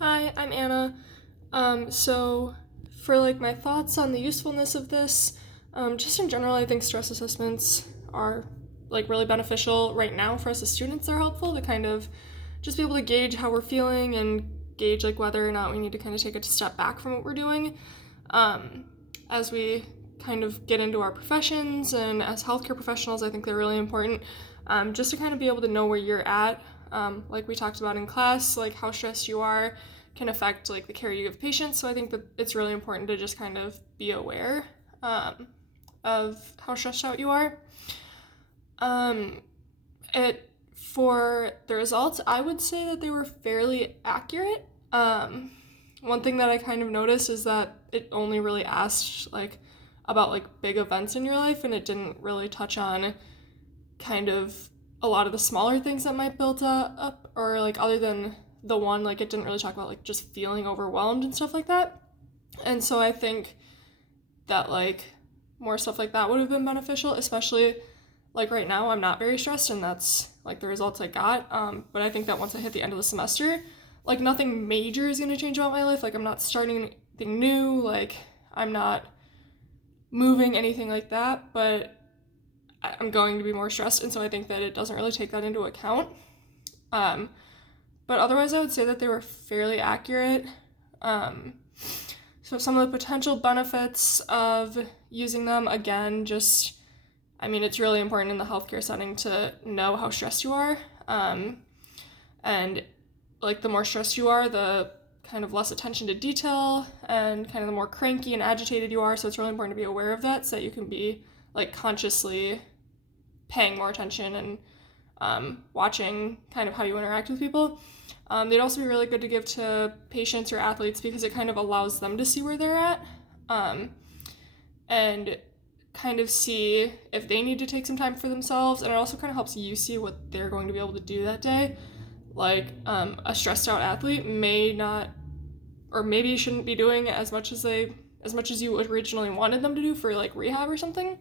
Hi, I'm Anna. So for my thoughts on the usefulness of this, just in general, I think stress assessments are really beneficial right now for us as students. They're helpful to kind of just be able to gauge how we're feeling and gauge whether or not we need to kind of take a step back from what we're doing. Um, as we kind of get into our professions and as healthcare professionals, I think they're really important, just to kind of be able to know where you're at. Like we talked about in class, how stressed you are can affect the care you give patients. So I think that it's really important to just kind of be aware of how stressed out you are. It For the results, I would say that they were fairly accurate. One thing that I kind of noticed is that it only really asked about big events in your life, and it didn't really touch on kind of a lot of the smaller things that might build up, or other than the one, it didn't really talk about just feeling overwhelmed and stuff like that. And so I think that more stuff like that would have been beneficial, especially right now I'm not very stressed, and that's the results I got. But I think that once I hit the end of the semester, nothing major is going to change about my life. I'm not starting anything new, I'm not moving, anything like that, but I'm going to be more stressed, and so I think that it doesn't really take that into account. But otherwise, I would say that they were fairly accurate. So some of the potential benefits of using them, again, it's really important in the healthcare setting to know how stressed you are. And the more stressed you are, the kind of less attention to detail and kind of the more cranky and agitated you are. So it's really important to be aware of that so that you can be consciously paying more attention and watching kind of how you interact with people. They'd also be really good to give to patients or athletes because it kind of allows them to see where they're at, and kind of see if they need to take some time for themselves, and it also kind of helps you see what they're going to be able to do that day. A stressed out athlete may not, or maybe shouldn't be doing as much as you originally wanted them to do for rehab or something.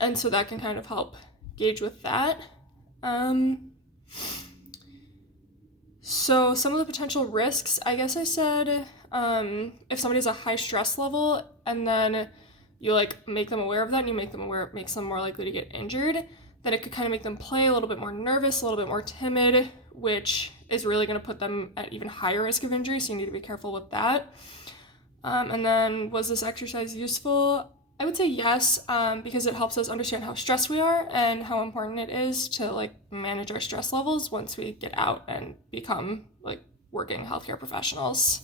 And so that can kind of help gauge with that. So some of the potential risks, I guess I said, if somebody has a high stress level and then you make them aware of that and you make them aware it makes them more likely to get injured, then it could kind of make them play a little bit more nervous, a little bit more timid, which is really going to put them at even higher risk of injury, so you need to be careful with that. And then, was this exercise useful? I would say yes, because it helps us understand how stressed we are and how important it is to manage our stress levels once we get out and become working healthcare professionals.